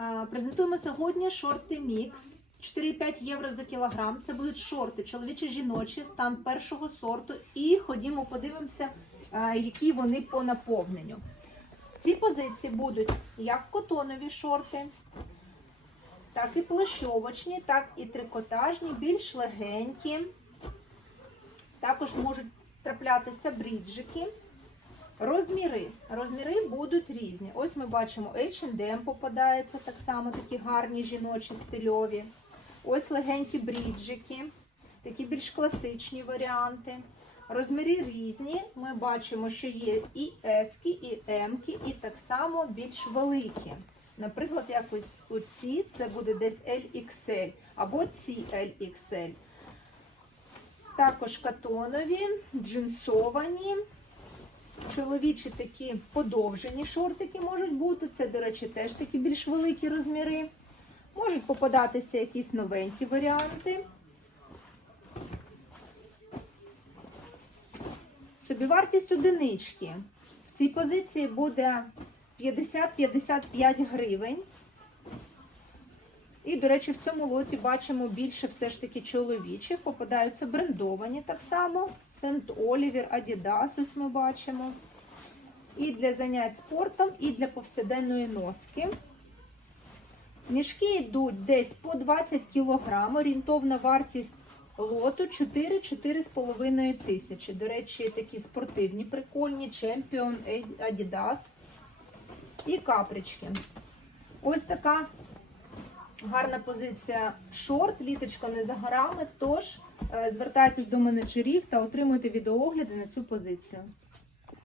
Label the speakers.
Speaker 1: Е, презентуємо сьогодні шорти мікс. 4-5 євро за кілограм. Це будуть шорти, чоловічі жіночі, стан першого сорту. І ходімо, подивимося, е, які вони по наповненню. В цій позиції будуть як котонові шорти, так і плащовочні, так і трикотажні, більш легенькі. Також можуть траплятися бріджики. Розміри Розміри будуть різні. Ось ми бачимо, H&M попадається так само такі гарні жіночі стильові. Ось легенькі бріджики, такі більш класичні варіанти. Розміри різні. Ми бачимо, що є і S, і М, і так само більш великі. Наприклад, якось оці це буде десь LXL або ці LXL. Також катонові, джинсовані. Чоловічі такі подовжені шортики можуть бути. Це, до речі, теж такі більш великі розміри. Можуть попадатися якісь новенькі варіанти. Собівартість одинички. В цій позиції буде 50-55 гривень. І, до речі, в цьому лоті бачимо більше все ж таки чоловічих. Попадаються брендовані так само. Сент Олівер, Адідас, ось ми бачимо. І для занять спортом, і для повсяденної носки. Мішки йдуть десь по 20 кг. Орієнтовна вартість лоту 4-4,5 тисячі. До речі, такі спортивні, прикольні, Чемпіон, Адідас і капрички. Ось така Гарна позиція шорт, літочко не за горами. Тож е, звертайтесь до менеджерів та отримуйте відеоогляди на цю позицію.